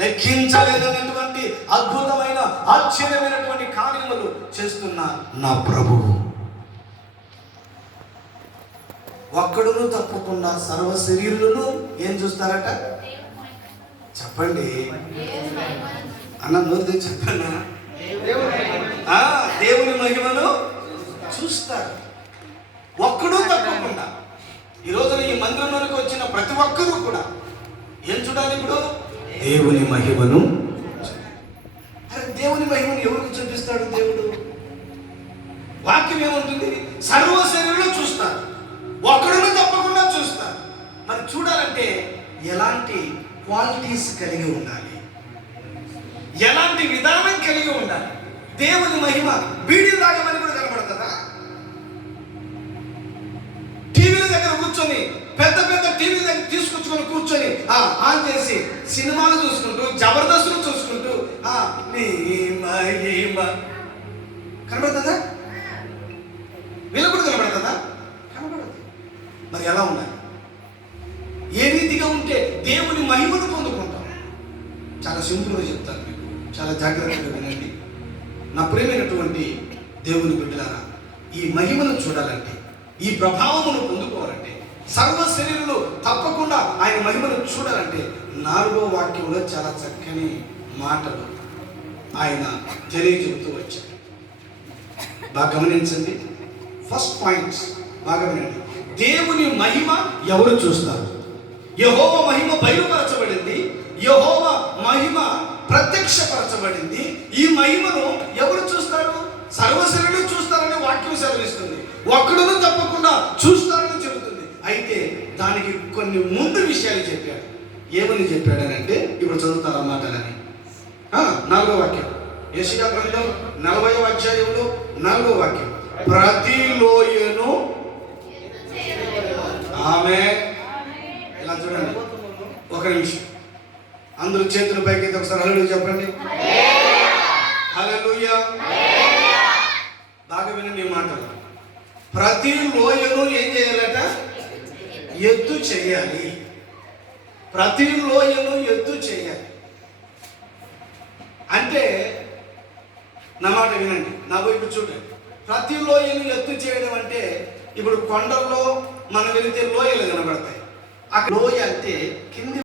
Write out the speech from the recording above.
లెక్కించలేనటువంటి అద్భుతమైన ఆశ్చర్యమైనటువంటి కార్యములు చేస్తున్న నా ప్రభువు ఒక్కడును తప్పకుండా సర్వ శరీరులను ఏం చూస్తారట? చెప్పండి అన్న, నోరు చెప్పన్నా. దేవుని మహిమను చూస్తారు ఒక్కడూ తప్పకుండా. ఈ రోజున ఈ మందిరంలోకి వచ్చిన ప్రతి ఒక్కరూ కూడా ఏం చూడాలి? ఇప్పుడు దేవుని మహిమను. దేవుని మహిమను ఎవరికి చూపిస్తాడు దేవుడు? వాక్యం ఏముంటుంది? సర్వ శరీరంలో చూస్తారు, ఒక్కడును తప్పకుండా చూస్తారు. మరి చూడాలంటే ఎలాంటి క్వాలిటీస్ కలిగి ఉండాలి, ఎలాంటి విధానం కలిగి ఉండాలి? దేవుని మహిమ బీడీలు తాగమని కూడా కనబడుతుందా? టీవీల దగ్గర కూర్చొని, పెద్ద పెద్ద టీవీల దగ్గర తీసుకొచ్చుకొని కూర్చొని ఆన్ చేసి సినిమాలు చూసుకుంటూ, జబర్దస్తులు చూసుకుంటూ నీ మహిమ కనబడుతుందా? వీళ్ళకు కూడా కనబడుతుందా? కనబడదు. మరి ఎలా ఉండాలి? ఏ రీతిగా ఉంటే దేవుని మహిమను పొందుకుంటాం? చాలా సింపుల్గా చెప్తాను మీకు, చాలా జాగ్రత్తగా వినండి. నా ప్రియమైనటువంటి దేవుని బిడ్డలారా, ఈ మహిమను చూడాలంటే, ఈ ప్రభావమును పొందుకోవాలంటే, సర్వ శరీరంలో తప్పకుండా ఆయన మహిమను చూడాలంటే 4వ వాక్యంలో చాలా చక్కని మాటలు ఆయన తెలియజెబుతూ వచ్చారు. బాగా గమనించండి. ఫస్ట్ పాయింట్స్ బాగా వినండి. దేవుని మహిమ ఎవరు చూస్తారు? యెహోవా మహిమ బయలుపరచబడింది, యెహోవా మహిమ ప్రత్యక్షపరచబడింది. ఈ మహిమను ఎవరు చూస్తారు? సర్వశరీరులు చూస్తారని వాక్యం సెలవిస్తుంది. ఒక్కడును తప్పకుండా చూస్తారని చెబుతుంది. అయితే దానికి కొన్ని ముందు విషయాలు చెప్పాడు. ఏమని చెప్పాడనంటే, ఇప్పుడు చదువుతారు ఆ మాటలని. 4వ వాక్యం, యెషయా గ్రంథం 40వ అధ్యాయంలో 4వ వాక్యం. ప్రతి లోయను ఆమె, ఇలా చూడండి, ఒక నిమిషం అందరూ చేతుల పైకి ఒకసారి హల్లెలూయా చెప్పండి. హల్లెలూయా. బాగా వినండి ఈ మాటలు. ప్రతి లోయను ఏం చేయాలట? ఎత్తు చేయాలి. ప్రతి లోయను ఎత్తు చేయాలి అంటే, నా మాట వినండి, నా వైపు చూడండి. ప్రతి లోయను ఎత్తు చేయడం అంటే, ఇప్పుడు కొండల్లో మనం వెళితే లోయలు కనబడతాయి. ఆ లోయ అంటే కింది